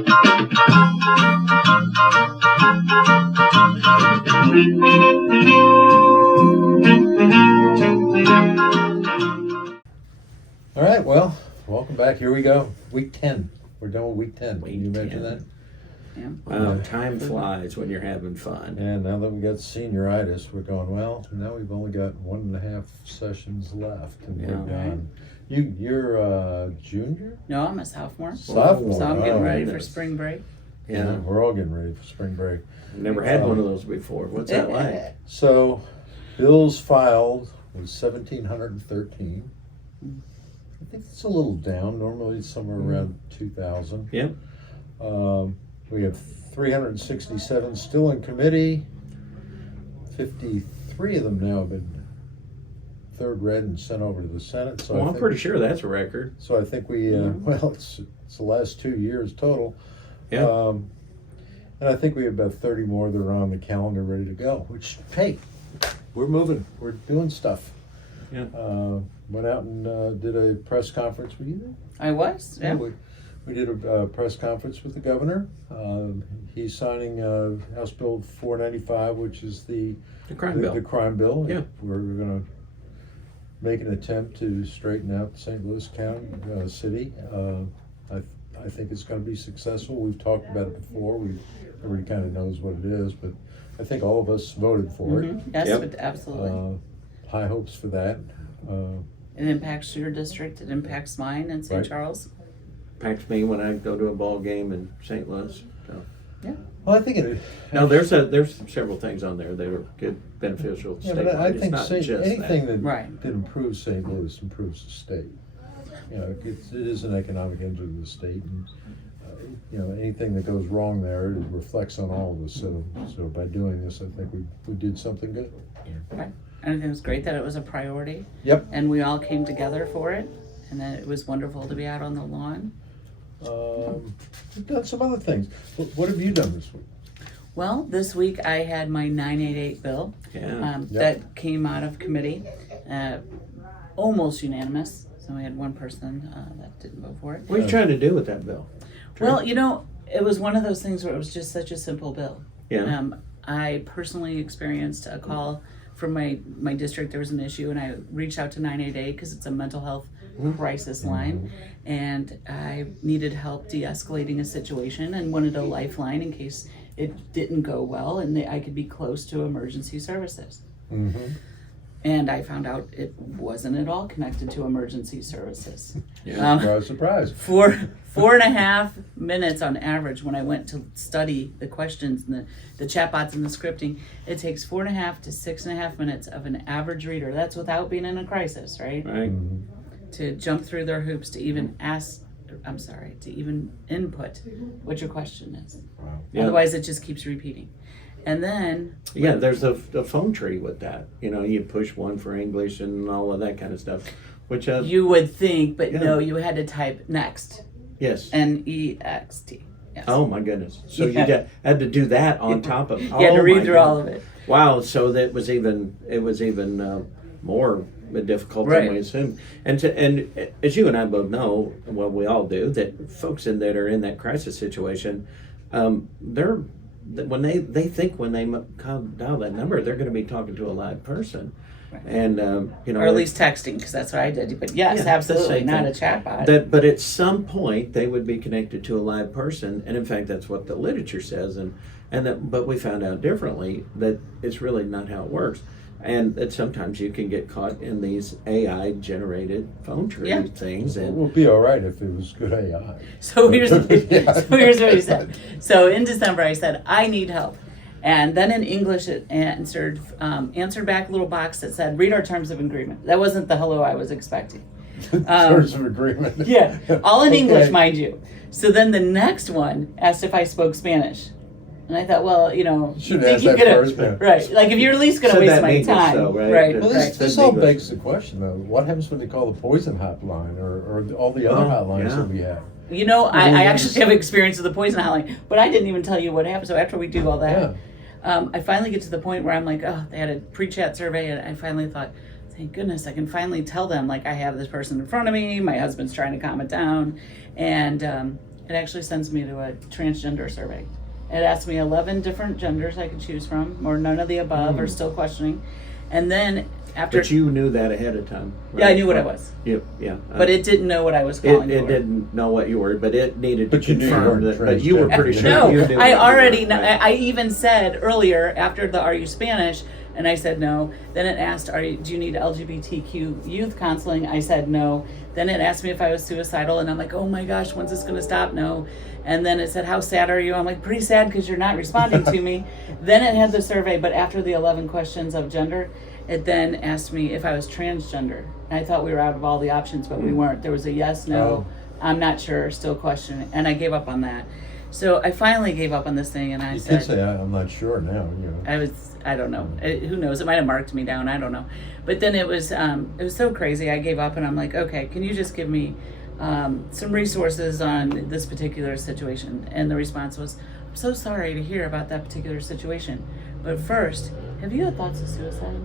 All right, well, welcome back. Here we go. Week 10. We're done with week 10. Can you mention that? Yeah. Wow, time flies when you're having fun. And now that we got senioritis, we're going, well, now we've only got 1.5 sessions left and we're done. You're a junior? No, I'm a sophomore. Sophomore. So I'm getting ready for goodness. spring break. Yeah, we're all getting ready for spring break. Never had one of those before. What's that like? So, bills filed was 1,713. I think it's a little down. Normally it's somewhere around 2,000. Yep. We have 367 still in committee. 53 of them now have been third read and sent over to the Senate. So Well, I I'm think, pretty sure that's a record. So I think we, well, it's the last 2 years total. Yeah. And I think we have about 30 more that are on the calendar ready to go, which, hey, we're moving. We're doing stuff. Yeah. Went out and did a press conference. Were you there? I was, yeah. We did a press conference with the governor. He's signing House Bill 495, which is the crime bill. The crime bill. Yeah. We're going to make an attempt to straighten out St. Louis County, city. I think it's going to be successful. We've talked about it before. Everybody kind of knows what it is, but I think all of us voted for it. Yes, Yep. absolutely. High hopes for that. It impacts your district. It impacts mine in St. Right. Charles. Impacts me when I go to a ball game in St. Louis. So. Yeah. Well, I think it. No, there's several things on there that are good, beneficial. Yeah, but I statewide. think It's not just anything that Right. improves St. Louis improves the state. You know, it is an economic engine of the state, and you know, anything that goes wrong there, it reflects on all of us. So by doing this, I think we did something good. Right. And I think it was great that it was a priority. Yep. And we all came together for it. And then it was wonderful to be out on the lawn. We've done some other things. What have you done this week? Well, this week I had my 988 bill. Yeah. That came out of committee, almost unanimous. So we had one person that didn't vote for it. What are you trying to do with that bill? Well, you know, it was one of those things where it was just such a simple bill. Yeah. I personally experienced a call from my district. There was an issue, and I reached out to 988 because it's a mental health crisis line, and I needed help de-escalating a situation and wanted a lifeline in case it didn't go well, and I could be close to emergency services. Mm-hmm. And I found out it wasn't at all connected to emergency services. Yeah. Surprise. 4.5 minutes on average when I went to study the questions and the chatbots and the scripting. It takes 4.5 to 6.5 minutes of an average reader. That's without being in a crisis, right? Right. To jump through their hoops to even to even input what your question is. Wow. Yeah. Otherwise, it just keeps repeating. And then Yeah, there's a phone tree with that. You know, you push one for English and all of that kind of stuff. Which you would think, but Yeah. no, you had to type next. yes. N-E-X-T. Yes. Oh my goodness! So Yeah. you had to do that on top of. You had to oh, read my through all goodness. of it. Wow! So that was even more difficult Right. than we assumed. And as you and I both know, well, we all do, that folks that are in that crisis situation, when they think when they dial that number, they're going to be talking to a live person. Right. And you know, Or at least texting, because that's what I did. But yes, Yeah, the absolutely, same not a thing. chatbot. But at some point they would be connected to a live person, and in fact that's what the literature says. But we found out differently that it's really not how it works, and that sometimes you can get caught in these AI generated phone tree Yeah. things. It And would be all right if it was good AI. So here's what he said. So in December, I said, I need help. And then in English, it answered back a little box that said, read our terms of agreement. That wasn't the hello I was expecting. Terms of agreement. Yeah, all in Okay. English, mind you. So then the next one asked if I spoke Spanish. And I thought, well, you know, Should you ask think that you could first, yeah. right? Like if you're at least going to Said waste that my in English, time, though, right? right? Well, right. this all begs the question, though. What happens when they call the poison hotline or all the other hotlines yeah. that we have? You know, I Well, actually have experience with the poison hotline, but I didn't even tell you what happened. So after we do all that, I finally get to the point where I'm like, oh, they had a pre-chat survey, and I finally thought, thank goodness, I can finally tell them, like, I have this person in front of me, my husband's trying to calm it down, and it actually sends me to a transgender survey. It asks me 11 different genders I can choose from, or none of the above, or still questioning. And then after... But you knew that ahead of time. Right? Yeah, I knew what I was. Yep, yeah. But it didn't know what I was calling It for. didn't know what you were, but it needed But to you knew you confirm weren't that. But you were pretty sure. No, you knew I what you already were, know. right? I even said earlier after the "Are you Spanish?" and I said no. Then it asked, do you need LGBTQ youth counseling? I said no. Then it asked me if I was suicidal, and I'm like, oh my gosh, when's this gonna stop? No. And then it said, how sad are you? I'm like, pretty sad because you're not responding to me. Then it had the survey, but after the 11 questions of gender, it then asked me if I was transgender. And I thought we were out of all the options, but we weren't. There was a yes, no, I'm not sure, still questioning, and I gave up on that. So I finally gave up on this thing, and I You said, could say, I'm not sure now, you know. I don't know. Who knows? It might have marked me down. I don't know. But then it was so crazy. I gave up, and I'm like, okay, can you just give me some resources on this particular situation? And the response was, I'm so sorry to hear about that particular situation. But first, have you had thoughts of suicide?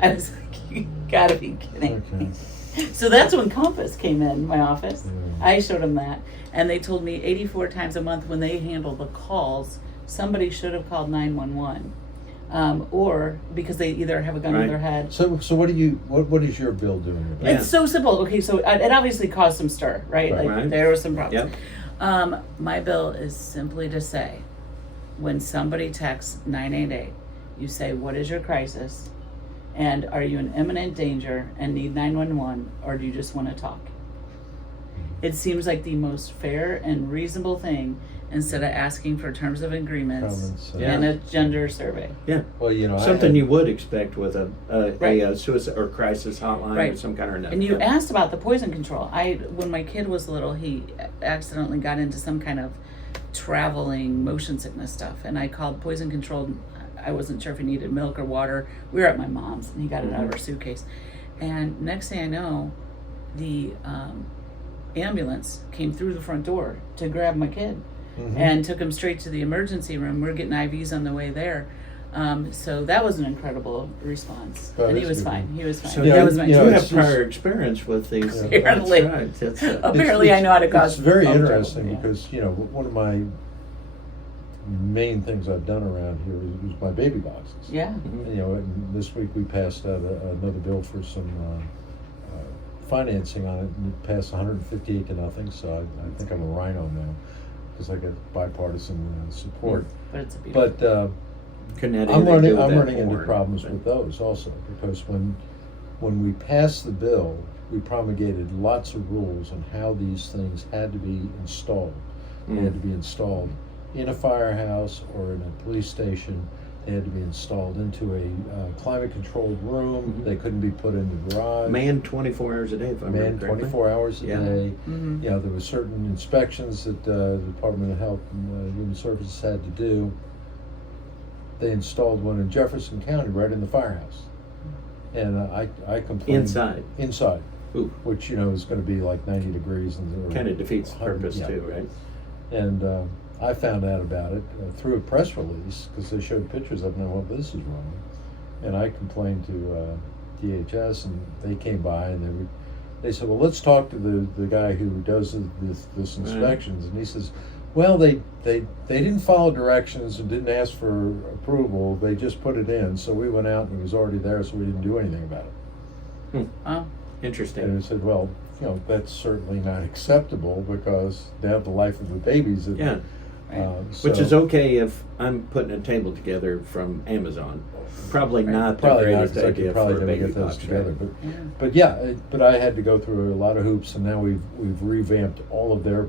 I was like, you gotta be kidding. Okay. So that's when Compass came in my office. Yeah. I showed them that. And they told me 84 times a month when they handle the calls, somebody should have called 911. Or because they either have a gun to their head. So what is your bill doing about It's so simple. Okay, so it obviously caused some stir, right? Right. Like there was some problems. Yep. My bill is simply to say, when somebody texts 988, you say, what is your crisis? And are you in imminent danger and need 911, or do you just want to talk? It seems like the most fair and reasonable thing instead of asking for terms of agreements Comments, in a gender survey. Yeah. Well, you know, Something you would expect with a Right. suicide or crisis hotline Right. of some kind or another. And you asked about the poison control. When my kid was little, he accidentally got into some kind of traveling motion sickness stuff, and I called poison control. I wasn't sure if he needed milk or water. We were at my mom's, and he got it out of her suitcase. And next thing I know, the ambulance came through the front door to grab my kid and took him straight to the emergency room. We're getting IVs on the way there. So that was an incredible response. Oh, and he that's was good. fine. He was fine. So Yeah, that was my you know, have it's just- prior experience with these. Apparently. That's right. That's, Apparently I know how to cause It's very phone trouble, interesting yeah. because, you know, one of my main things I've done around here was my baby boxes. Yeah. And, you know, and this week we passed out another bill for some financing on it, and it passed 158 to nothing. So I think I'm a rhino now because I got bipartisan support. But it's a beautiful. But couldn't have I'm anything to do running with I'm that running into porn. problems with those also because when we passed the bill, we promulgated lots of rules on how these things had to be installed. They had to be installed in a firehouse or in a police station. They had to be installed into a climate-controlled room. They couldn't be put in the garage. Man 24 hours a day, if I remember Man, correctly. 24 hours a Yeah. day. Mhm. You know, there were certain inspections that the Department of Health and Human Services had to do. They installed one in Jefferson County right in the firehouse. And I complained. Inside. Ooh. Which, you know, is going to be like 90 degrees. And Kind of defeats the 100, purpose yeah. too, right? And I found out about it through a press release because they showed pictures of it. And I went, well, this is wrong. And I complained to DHS, and they came by and they said, well, let's talk to the guy who does this inspections. And he says, well, they didn't follow directions and didn't ask for approval. They just put it in. So we went out and it was already there, so we didn't do anything about it. Oh. Interesting. And I said, well, you know, that's certainly not acceptable because now the life of the babies. Yeah. Which is okay if I'm putting a table together from Amazon. Probably not the probably not, greatest 'cause I idea could probably for a never baby get those box, together. right? But yeah, but I had to go through a lot of hoops, and now we've revamped all of their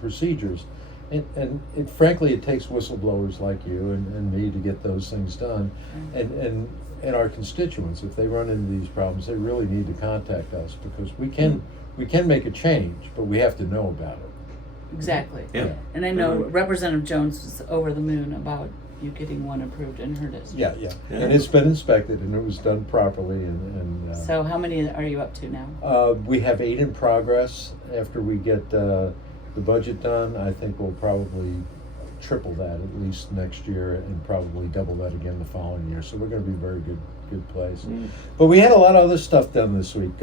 procedures, and frankly, it takes whistleblowers like you and me to get those things done, and our constituents, if they run into these problems, they really need to contact us because we can make a change, but we have to know about it. Exactly. Yeah. And I know Representative Jones was over the moon about you getting one approved in her district. Yeah, and it's been inspected and it was done properly, and So how many are you up to now? we have 8 in progress. After we get the budget done, I think we'll probably triple that at least next year, and probably double that again the following year. So we're going to be in a very good place. But we had a lot of other stuff done this week.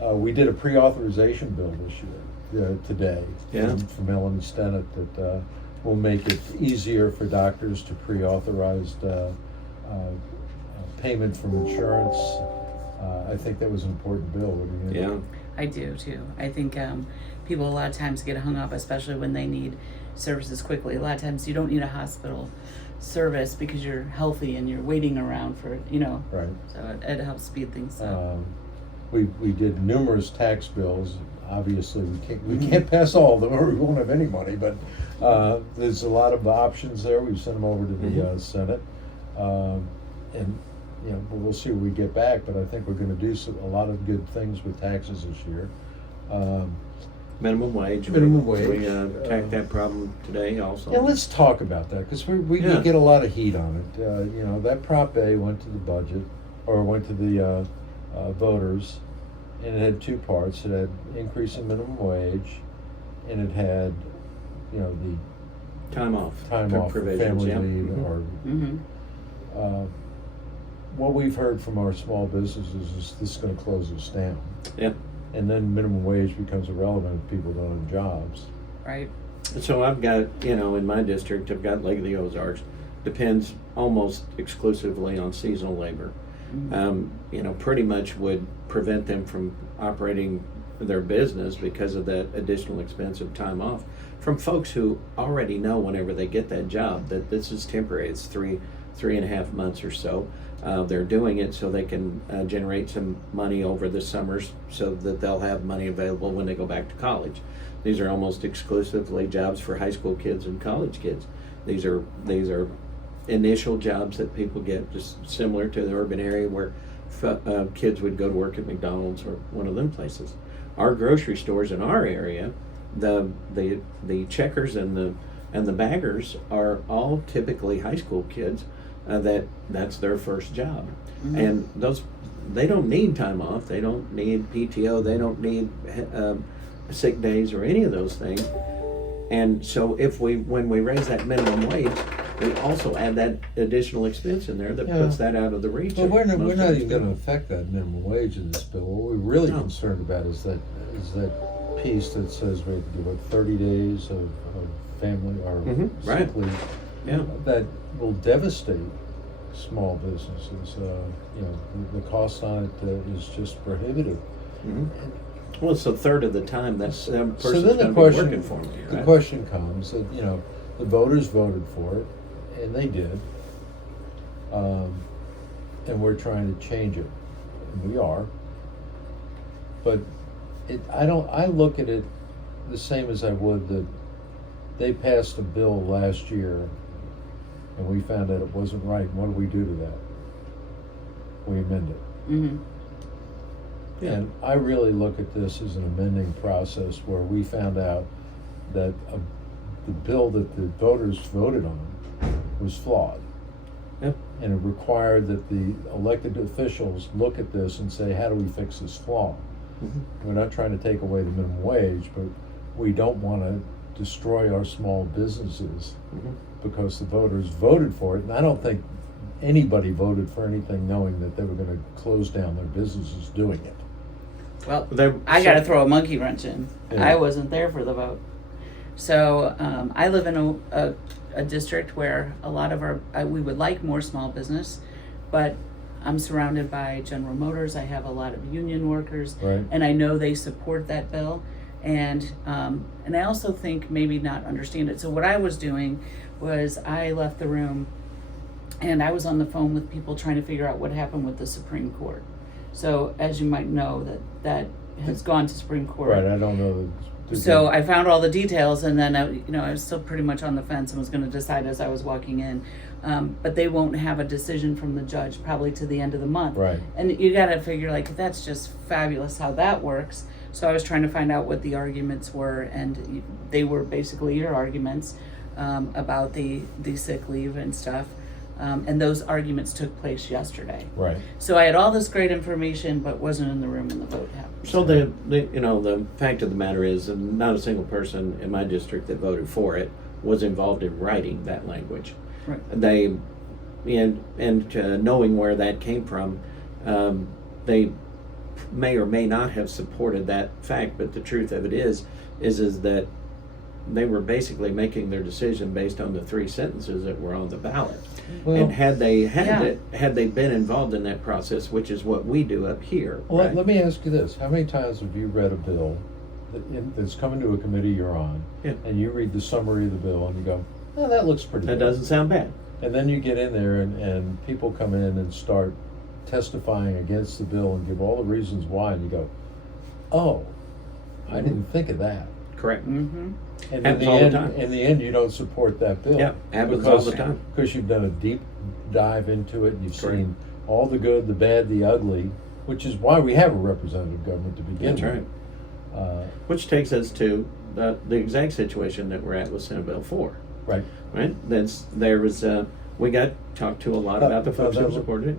We did a pre-authorization bill this year. today. Yeah. From Ellen Stennett that will make it easier for doctors to pre-authorized payment from insurance. I think that was an important bill. What do you think? Yeah. I do too. I think people a lot of times get hung up, especially when they need services quickly. A lot of times you don't need a hospital service because you're healthy and you're waiting around for, Right. so it helps speed things up. We did numerous tax bills. Obviously, we can't pass all of them, or we won't have any money. But there's a lot of options there. We've sent them over to the Senate, and we'll see what we get back. But I think we're going to do a lot of good things with taxes this year. Minimum wage. Minimum wage. We attacked that problem today also. Yeah, let's talk about that because we get a lot of heat on it. That Prop A went to the budget, or went to the voters, and it had two parts. It had increase in minimum wage, and it had, the time off for provisions, family yeah. leave, Mm-hmm. or what we've heard from our small businesses is this is going to close us down. Yeah. And then minimum wage becomes irrelevant if people don't have jobs. Right. So I've got, in my district, I've got Lake of the Ozarks, depends almost exclusively on seasonal labor. Pretty much would prevent them from operating their business because of that additional expense of time off from folks who already know whenever they get that job that this is temporary. It's 3.5 months or so. They're doing it so they can generate some money over the summers so that they'll have money available when they go back to college. These are almost exclusively jobs for high school kids and college kids. These are initial jobs that people get, just similar to the urban area where kids would go to work at McDonald's or one of them places. Our grocery stores in our area, the checkers and the baggers are all typically high school kids. That's their first job. Mm-hmm. And they don't need time off, they don't need PTO, they don't need sick days or any of those things. And so when we raise that minimum wage, we also add that additional expense in there that puts that out of the reach. Well, we're not even people. going to affect that minimum wage in this bill. What we're really No. concerned about is that piece that says we have to do 30 days of family or right. sick leave. Yeah. That will devastate small businesses. The cost on it is just prohibitive. Mm-hmm. Well, it's a third of the time that So person's then going to be working for me. The Right? question comes that the voters voted for it, and they did, and we're trying to change it, and we are. But I look at it the same as I would that they passed a bill last year, and we found out it wasn't right. And what do we do to that? We amend it. Mm-hmm. Yeah. And I really look at this as an amending process where we found out that the bill that the voters voted on was flawed. Yep. And it required that the elected officials look at this and say, how do we fix this flaw? Mm-hmm. We're not trying to take away the minimum wage, but we don't want to destroy our small businesses because the voters voted for it. And I don't think anybody voted for anything knowing that they were going to close down their businesses doing it. Well, I got to throw a monkey wrench in. Yeah. I wasn't there for the vote. So I live in a district where a lot of we would like more small business, but I'm surrounded by General Motors. I have a lot of union workers, Right. and I know they support that bill. And I also think maybe not understand it. So what I was doing was I left the room, and I was on the phone with people trying to figure out what happened with the Supreme Court. So as you might know, that has gone to Supreme Court. Right, I don't know. So I found all the details, and then I was still pretty much on the fence and was going to decide as I was walking in. But they won't have a decision from the judge probably to the end of the month. Right. And you got to figure that's just fabulous how that works. So I was trying to find out what the arguments were, and they were basically your arguments about the sick leave and stuff. And those arguments took place yesterday. Right. So I had all this great information, but wasn't in the room when the vote happened. So the fact of the matter is, not a single person in my district that voted for it was involved in writing that language. Right. They, and knowing where that came from, they may or may not have supported that fact, but the truth of it is that they were basically making their decision based on the 3 sentences that were on the ballot. Well, And had they been involved in that process, which is what we do up here. well, right? let me ask you this. How many times have you read a bill that's coming to a committee you're on, Yeah. and you read the summary of the bill and you go, oh, that looks pretty That good. doesn't sound bad. And then you get in there and people come in and start testifying against the bill and give all the reasons why, and you go, oh, I didn't think of that. Correct. Mm-hmm. And Happens all the time. in the end, you don't support that bill. Yeah, happens all the time. Because you've done a deep dive into it, you've Correct. seen all the good, the bad, the ugly, which is why we have a representative government to begin That's with. right. Which takes us to the exact situation that we're at with Senate Bill 4. Right. Right? We got talked to a lot about the folks who supported it.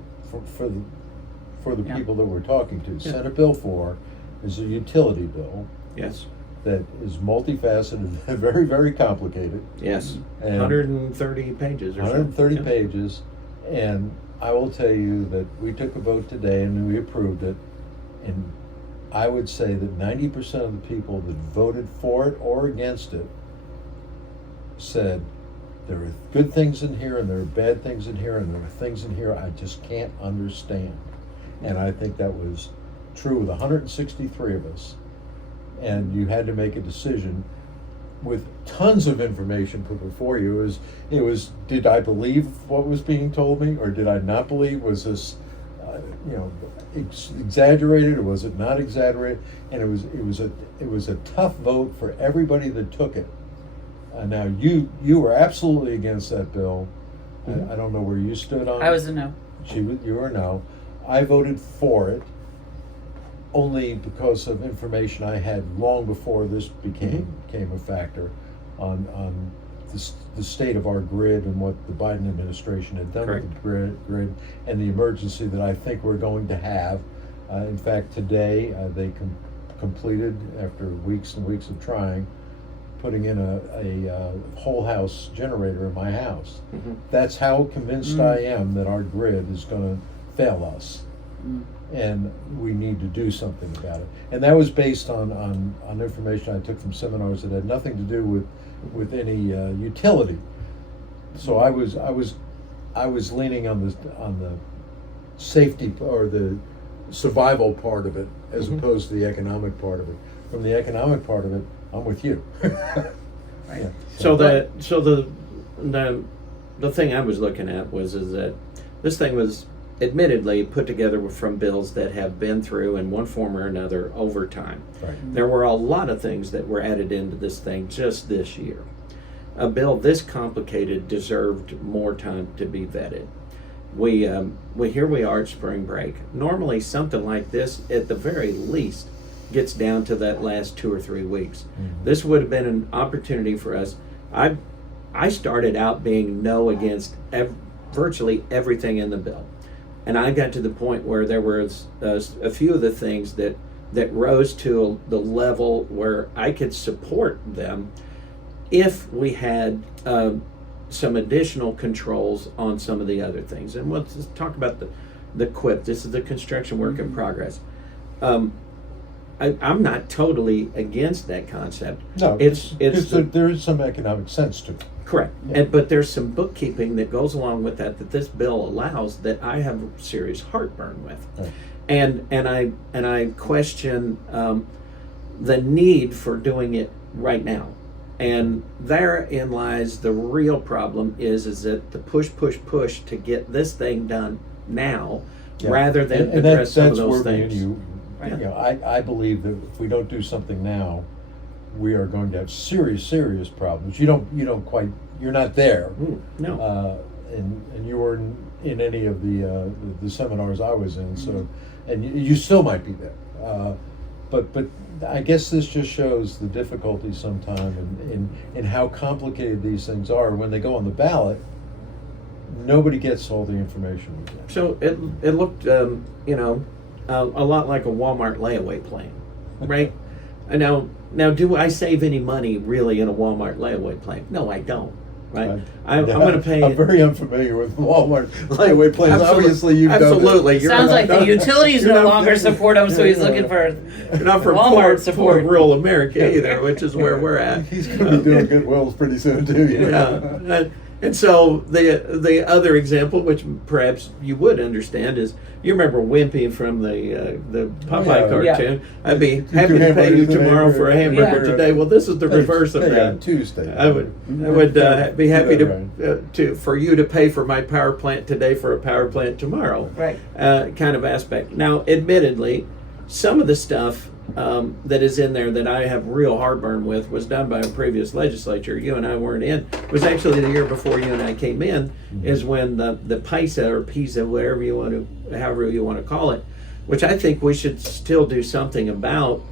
For the Yeah. people that we're talking to, Yeah. Senate Bill 4 is a utility bill Yes. that is multifaceted, very, very complicated. Yes. And 130 pages or 130 so. Yeah. pages, and I will tell you that we took a vote today and we approved it, and I would say that 90% of the people that voted for it or against it said there are good things in here and there are bad things in here and there are things in here I just can't understand. And I think that was true with 163 of us. And you had to make a decision with tons of information put before you. It was did I believe what was being told me, or did I not believe? Was this exaggerated, or was it not exaggerated? And it was a tough vote for everybody that took it. Now you were absolutely against that bill. Mhm. I don't know where you stood on it. I was a no. You were no. I voted for it only because of information I had long before this became a factor on the state of our grid and what the Biden administration had done Correct. with the grid and the emergency that I think we're going to have. In fact, today they completed, after weeks and weeks of trying, putting in a whole house generator in my house. Mhm. That's how convinced I am that our grid is going to fail us. And we need to do something about it. And that was based on information I took from seminars that had nothing to do with any utility. So I was leaning on the safety or the survival part of it as Mhm. opposed to the economic part of it. From the economic part of it, I'm with you. Right. Yeah. So the thing I was looking at is that this thing was admittedly put together from bills that have been through in one form or another over time. Right. There were a lot of things that were added into this thing just this year. A bill this complicated deserved more time to be vetted. We here we are at spring break. Normally something like this, at the very least, gets down to that last 2 or 3 weeks. Mhm. This would have been an opportunity for us. I started out being no against virtually everything in the bill. And I got to the point where there was a few of the things that rose to the level where I could support them if we had some additional controls on some of the other things. And let's just talk about the QUIP. This is the construction work in progress. I'm not totally against that concept. No, It's there is some economic sense to it. correct. Yeah. But there's some bookkeeping that goes along with that this bill allows that I have serious heartburn with. Right. And I question the need for doing it right now. And therein lies the real problem is that the push to get this thing done now Yeah. rather than And address some of that's those where me and things. Right. you know, I believe that if we don't do something now, we are going to have serious problems. You're not there. No. And you were in any of the seminars I was in, so, and you still might be there. But I guess this just shows the difficulty sometime in how complicated these things are. When they go on the ballot, nobody gets all the information we get. So it looked, a lot like a Walmart layaway plan, right? Now, do I save any money really in a Walmart layaway plan? No, I don't, right? I'm going to pay. I'm very unfamiliar with Walmart layaway plans. Obviously, you've absolutely. done Sounds like the utilities you're no not- longer support him, so he's looking for You're not from Walmart poor support. rural America either, which is where we're at. He's going to be doing Goodwills pretty soon too. Yeah. And so the other example, which perhaps you would understand, is you remember Wimpy from the Popeye cartoon. I'd be happy to pay you tomorrow for a hamburger today. Well, this is the reverse of that. Tuesday. I would be happy for you to pay for my power plant today for a power plant tomorrow. Right. Kind of aspect. Now, admittedly, some of the stuff that is in there that I have real heartburn with was done by a previous legislature. You and I weren't in. It was actually the year before you and I came in, is when the PISA or PISA, however you want to call it, which I think we should still do something about,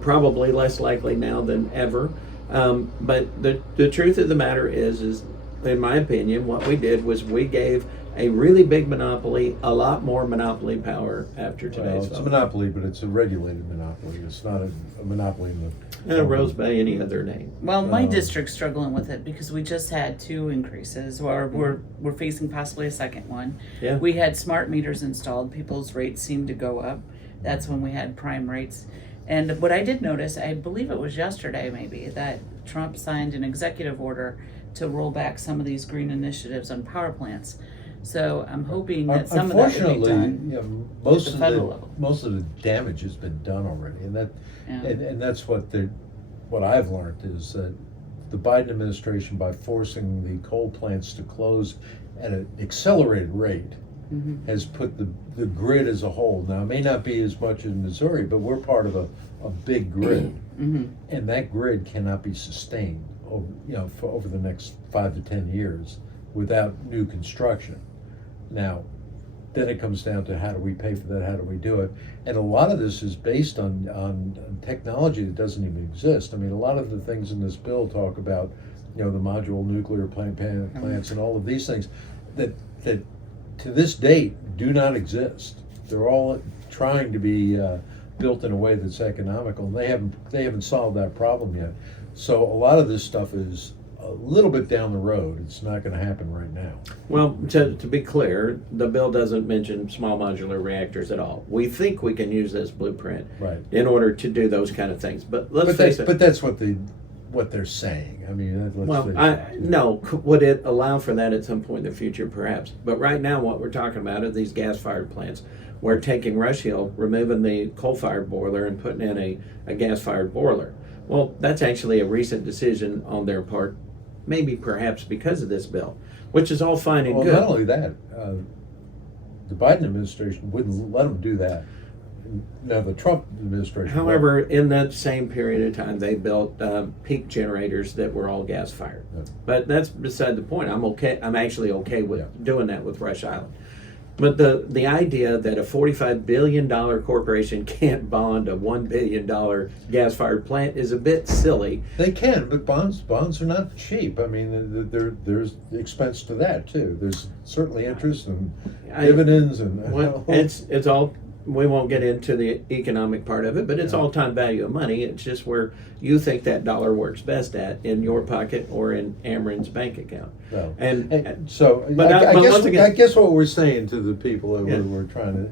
probably less likely now than ever. But the truth of the matter is in my opinion, what we did was we gave a really big monopoly a lot more monopoly power after today's It's a vote. monopoly, but it's a regulated monopoly. It's not a monopoly in the Rose by any other name. Well, my district's struggling with it because we just had 2 increases, or we're facing possibly a second one. Yeah. We had smart meters installed. People's rates seemed to go up. That's when we had prime rates. And what I did notice, I believe it was yesterday maybe, that Trump signed an executive order to roll back some of these green initiatives on power plants. So I'm hoping that some of that will be done. Yeah, most at of the federal level. most of the damage has been done already, and that's what I've learned is that the Biden administration, by forcing the coal plants to close at an accelerated rate, has put the grid as a whole. Now, it may not be as much in Missouri, but we're part of a big grid, and that grid cannot be sustained over the next 5 to 10 years without new construction. Now, then it comes down to how do we pay for that? How do we do it? And a lot of this is based on technology that doesn't even exist. I mean, a lot of the things in this bill talk about, the modular nuclear plants and all of these things that to this date do not exist. They're all trying to be built in a way that's economical. They haven't solved that problem yet. So a lot of this stuff is a little bit down the road. It's not going to happen right now. Well, to be clear, the bill doesn't mention small modular reactors at all. We think we can use this blueprint in order to do those kind of things. But let's face it. But that's what they're saying. I mean, no. Would it allow for that at some point in the future? Perhaps. But right now, what we're talking about are these gas-fired plants. We're taking Rush Hill, removing the coal-fired boiler, and putting in a gas-fired boiler. Well, that's actually a recent decision on their part, maybe perhaps because of this bill, which is all fine and good. Not only that, the Biden administration wouldn't let them do that. Now, the Trump administration. However, in that same period of time, they built peak generators that were all gas-fired. Yeah. But that's beside the point. I'm actually okay with doing that with Rush Island. But the idea that a $45 billion corporation can't bond a $1 billion gas-fired plant is a bit silly. They can, but bonds are not cheap. I mean, there's expense to that too. There's certainly interest and dividends and. It's all. We won't get into the economic part of it, but it's all time value of money. It's just where you think that dollar works best at, in your pocket or in Amron's bank account. No. And so, I guess what we're saying to the people that we're trying to,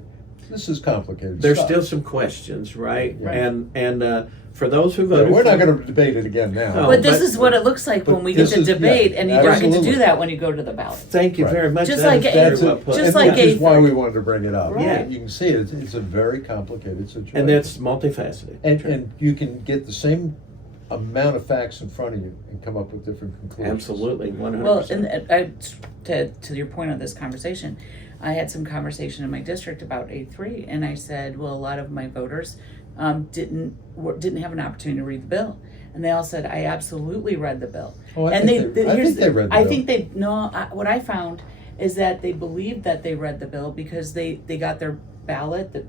this is complicated. There's stuff. still some questions, right? Right. And for those who voted, we're not going to debate it again now. No, But this is what it looks like when we get to debate, and you don't get to absolutely. do that when you go to the ballot. Thank you very much. Just That like is that's very well put. just like which is why a- we wanted to bring it up. Right. You can see it's a very complicated situation. And that's multifaceted. And you can get the same amount of facts in front of you and come up with different conclusions. Absolutely, 100%. Well, and to your point of this conversation, I had some conversation in my district about A3, and I said, well, a lot of my voters didn't have an opportunity to read the bill, and they all said, I absolutely read the bill. Oh, I and think they read the bill. I think they what I found is that they believed that they read the bill because they got their ballot, the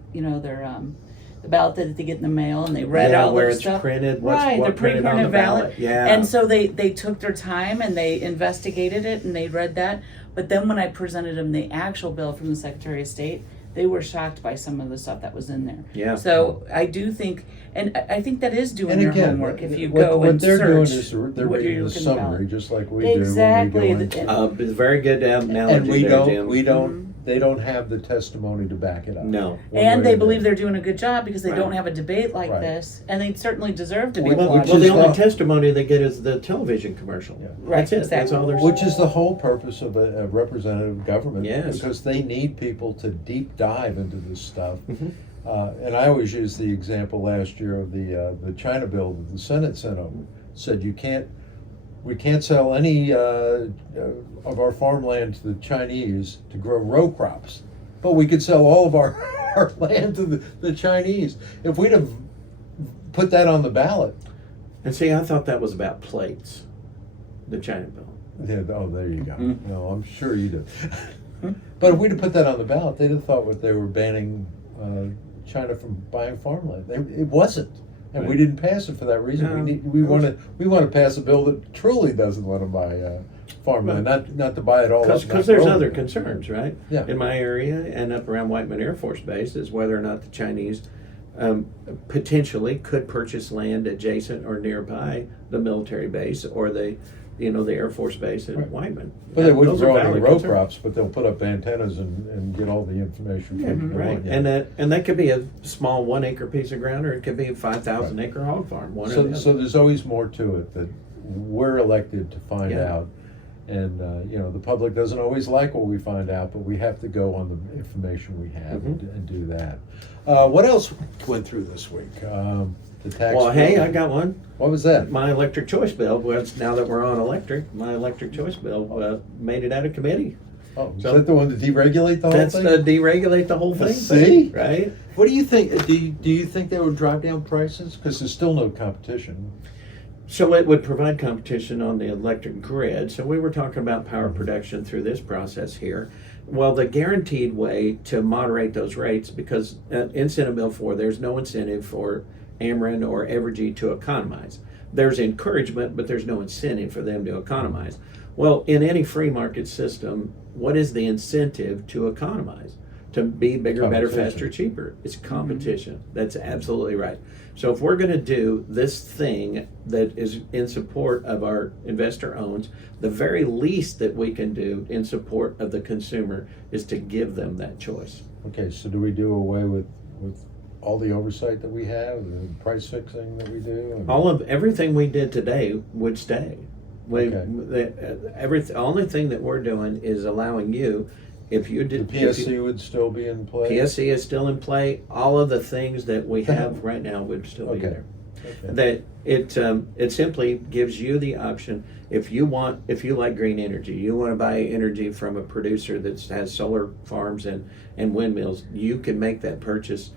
ballot that they get in the mail, and they read all where their it's stuff. printed, Right, what the printed on pre-printed the ballot. Yeah. And so they took their time and they investigated it and they read that. But then when I presented them the actual bill from the Secretary of State, they were shocked by some of the stuff that was in there. Yeah. So I do think, and I think that is doing And your again, homework if you what, go what and they're doing search is they're what reading you're the looking about. summary, just like we Exactly. do when we go in. It's very good to have an analogy And we there, don't, Jim. we don't, they don't have the testimony to back it up. No. One And way they or believe the they're doing a good job because they Right. don't have a debate like Right. this, and they certainly deserve to be Well, applauded. Well, the is only the- testimony they get is the television commercial. Yeah. Right, That's it. That's exactly. all there's. Which is the whole purpose of a representative government. Yes. Because they need people to deep dive into this stuff. Mhm. And I always use the example last year of the China bill that the Senate sent over. Said we can't sell any of our farmland to the Chinese to grow row crops, but we could sell all of our, our land to the Chinese. If we'd have put that on the ballot, And see, I thought that was about plates, the China bill. yeah, oh, there you go. Mm. No, I'm sure you did. But if we'd have put that on the ballot, they'd have thought what they were banning China from buying farmland. It wasn't, and we Right. didn't pass it for that reason. No. We want to pass a bill that truly doesn't let them buy farmland, not to buy it all up. Because there's other concerns, right? Yeah. In my area and up around Whiteman Air Force Base is whether or not the Chinese potentially could purchase land adjacent or nearby the military base or the Air Force Base in Right. Whiteman. But they wouldn't Those are grow any valid row concerns. crops, but they'll put up antennas and get all the information from the Right, one, yeah. and that could be a small 1 acre piece of ground, or it could be a 5,000 acre hog farm. One or the So other. there's always more to it that we're elected to find Yeah. out. And, the public doesn't always like what we find out, but we have to go on the information we have and do that. What else went through this week? The tax. Well, hey, bill. I got one. What was that? My electric choice bill was, now that we're on electric, my electric choice bill made it out of committee. Oh, is so- that the one to deregulate the whole That's thing? to deregulate the whole thing. See? Right? What do you think? Do you think they would drive down prices? Because there's still no competition. So it would provide competition on the electric grid. So we were talking about power production through this process here. Well, the guaranteed way to moderate those rates, because in Senate Bill 4, there's no incentive for Ameren or Evergy to economize. There's encouragement, but there's no incentive for them to economize. Well, in any free market system, what is the incentive to economize? To be bigger, better, Competition. faster, cheaper. It's competition. That's absolutely right. So if we're going to do this thing that is in support of our investor owns, the very least that we can do in support of the consumer is to give them that choice. Okay, so do we do away with all the oversight that we have, the price fixing that we do? And- All of everything we did today would stay. Okay. The only thing that we're doing is allowing you, if you The did, PSC would still be in play? PSC is still in play. All of the things that we have right now would still be Okay. there. Okay. That it simply gives you the option, if you like green energy, you want to buy energy from a producer that has solar farms and windmills, you can make that purchase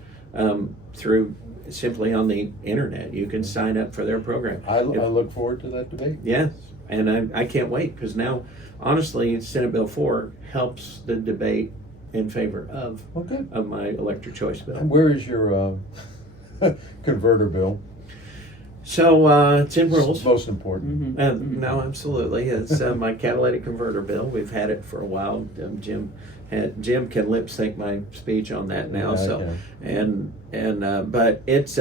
through simply on the internet. You can sign up for their program. I look forward to that debate. Yes, and I can't wait, because now, honestly, Senate Bill 4 helps the debate in favor of Okay. my electric choice bill. And where is your converter bill? So it's in rules. It's most important. No, absolutely. It's my catalytic converter bill. We've had it for a while. Jim can lip sync my speech on that now. Yeah, I So can. but it's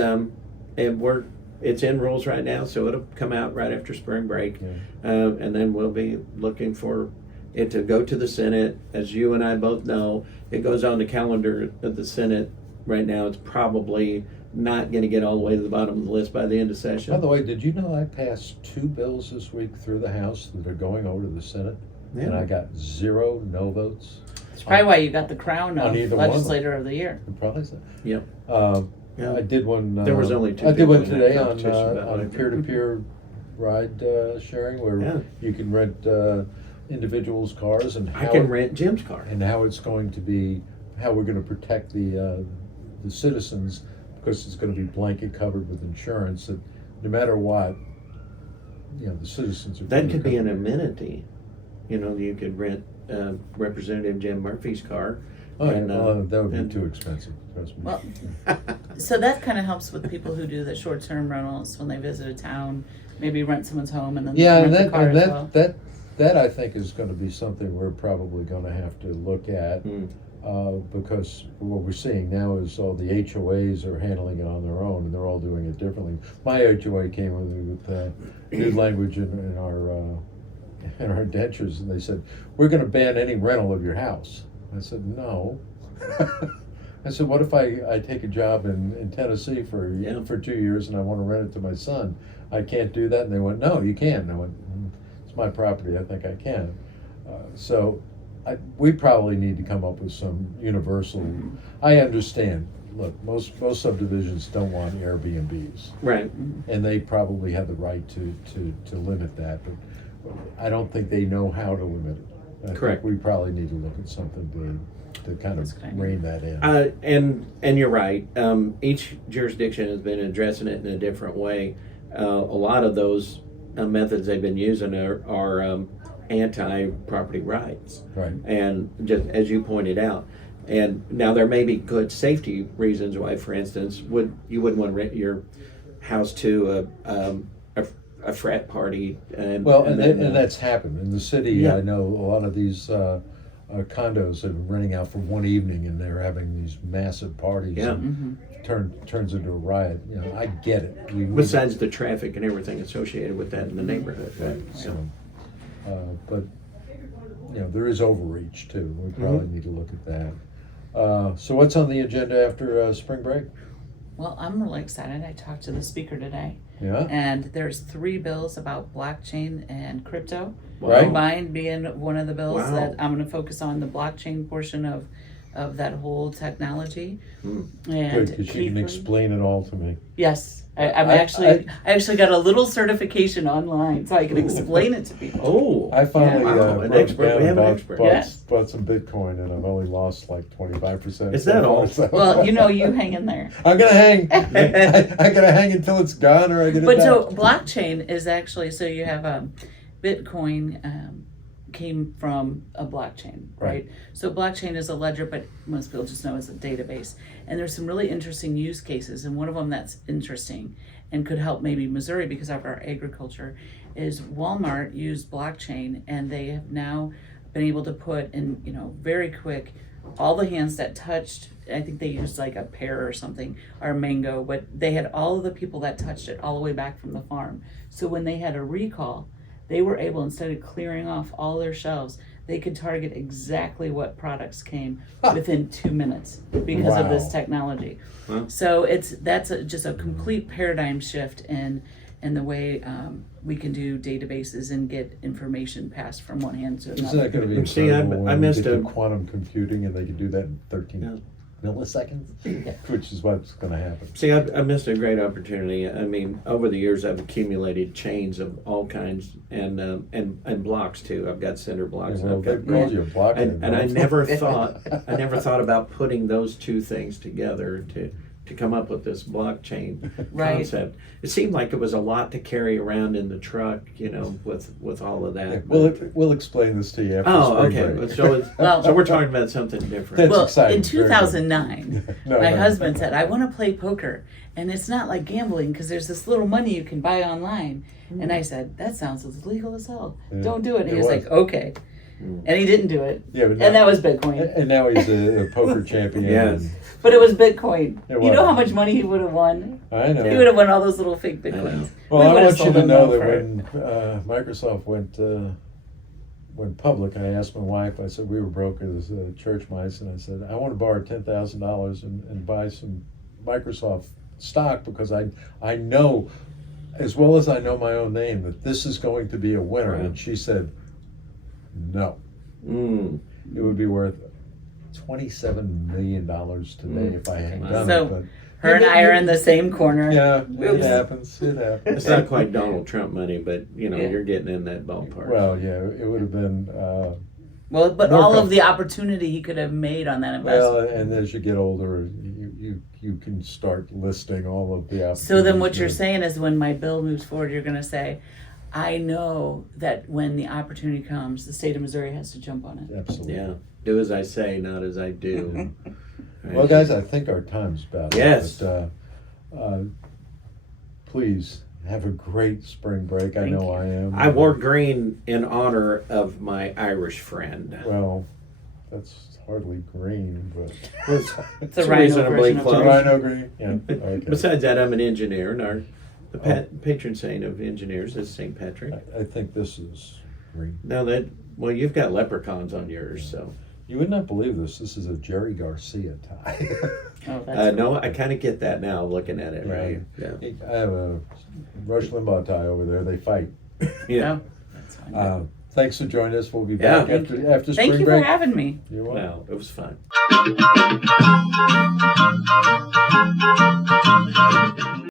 it's in rules right now. So it'll come out right after spring break, Yeah. and then we'll be looking for it to go to the Senate. As you and I both know, it goes on the calendar of the Senate right now. It's probably not going to get all the way to the bottom of the list by the end of session. By the way, did you know I passed 2 bills this week through the House that are going over to the Senate? Yeah. And I got 0 no votes? It's probably why you got the crown On of either one. legislator of the year. Probably so. Yep. Yeah. I did one. There was only 2 I did people one in that today competition, but on whatever. peer-to-peer ride sharing, where Yeah. you can rent individuals' cars and I how can rent Jim's car. and how it's going to be, how we're going to protect the citizens, because it's going to be blanket covered with insurance. That no matter what, the citizens are. That gonna could be an cover. amenity. You could rent Representative Jim Murphy's car. Oh, yeah, and, well, that would and- be too expensive. Trust me. Well, so that kind of helps with people who do the short-term rentals when they visit a town, maybe rent someone's home and then Yeah, rent and the that car and as that well. that I think is gonna be something we're probably gonna have to look at. Because what we're seeing now is all the HOAs are handling it on their own, and they're all doing it differently. My HOA came with new language in our indentures, and they said, we're gonna ban any rental of your house. I said, no. I said, what if I take a job in Tennessee for 2 years and I wanna rent it to my son? I can't do that? And they went, no, you can. And I went, it's my property, I think I can. We probably need to come up with some universal. I understand. Look, most subdivisions don't want Airbnbs, Right. and they probably have the right to limit that. But I don't think they know how to limit it. Correct. We probably need to look at something to kind of rein that in. And you're right. Each jurisdiction has been addressing it in a different way. A lot of those methods they've been using are anti-property rights. Right. And just as you pointed out, and now there may be good safety reasons why, for instance, you wouldn't want to rent your house to a frat party. And that's happened in the city. Yeah. I know a lot of these condos are renting out for one evening, and they're having these massive parties. Yeah. And turns into a riot. You know, I get it. Besides the traffic and everything associated with that in the neighborhood. Right. So, but you know, there is overreach too. We probably need to look at that. So what's on the agenda after spring break? Well, I'm really excited. I talked to the speaker today. Yeah. And there's 3 bills about blockchain and crypto. Right. Mine being one of the bills Wow. that I'm going to focus on the blockchain portion of that whole technology. And Good, because you can explain it all to me. Yes. I actually got a little certification online so I can explain it to people. Oh, I finally wow, an broke expert. down We have an and expert. Yes. bought some Bitcoin, and I've only lost like 25%. Is that all? So. Well, you hang in there. I'm gonna hang. I gotta hang until it's gone, or I get it But back. so blockchain is actually, so you have Bitcoin came from a blockchain, right? So blockchain is a ledger, but most people just know it's a database. And there's some really interesting use cases, and one of them that's interesting and could help maybe Missouri because of our agriculture is Walmart used blockchain, and they have now been able to put in, very quick, all the hands that touched, I think they used like a pear or something, or a mango, but they had all of the people that touched it all the way back from the farm. So when they had a recall, they were able, instead of clearing off all their shelves, they could target exactly what products came within 2 minutes because of this technology. Huh. So that's just a complete paradigm shift in the way we can do databases and get information passed from one hand to another. Isn't that going to be See, incredible I when missed we get a- to quantum computing and they can do that in 13 milliseconds? Which is what's going to happen. See, I missed a great opportunity. I mean, over the years, I've accumulated chains of all kinds and blocks too. I've got cinder blocks. Well, I've they got called you a blocker. and I never thought about putting those two things together to come up with this blockchain Right. concept. It seemed like it was a lot to carry around in the truck, with all of that. We'll explain this to you after Oh, spring okay. break. So we're talking about something different. That's Well, exciting. in Very good. 2009, No, my no. husband said, I want to play poker. And it's not like gambling because there's this little money you can buy online. And I said, that sounds as legal as hell. Yeah, Don't do it. And he it was was. like, okay. And he didn't do it. Yeah, but And that was Bitcoin. And now he's a poker champion. Yes. and- But it was Bitcoin. It You know was. how much money he would have won? I know. He would have won all those little fake I know. Bitcoins. Well, We I would've want you sold to them know though that for- when Microsoft went public, I asked my wife, I said, we were broke as church mice, and I said, I want to borrow $10,000 and buy some Microsoft stock because I know, as well as I know my own name, that this is going to be a winner. Right. And she said, no. Mm. It would be worth $27 million today if I hadn't done So- it. But Her and I are in the same corner. yeah, Oops. it happens. It happens. It's not quite Donald Trump money, but Yeah. you're getting in that ballpark. Well, yeah, it would have been. Well, but More all com- of the opportunity he could have made on that investment. Well, and as you get older, you can start listing all of the opportunities. So then what you're that- saying is when my bill moves forward, you're going to say, I know that when the opportunity comes, the state of Missouri has to jump on it. Absolutely. Yeah. Do as I say, not as I do. Well, guys, I think our time's about up, Yes. but, please Have a great spring break. I Thank know you. I am. I wore green in honor of my Irish friend. Well, that's hardly green, but It's a rhino reasonably version of it's a close. rhino green. Yeah. Okay. Besides that, I'm an engineer, and patron saint of engineers is St. Patrick. I think this is green. Now well, you've got leprechauns on yours, so. You would not believe this. This is a Jerry Garcia tie. Oh, that's No, I kind of get that now looking at it, right? Yeah. I have a Rush Limbaugh tie over there. They fight. Yeah. Oh, that's fine. Thanks for joining us. We'll be Yeah. back after Thank spring you break. for having me. You're welcome. Well, it was fun.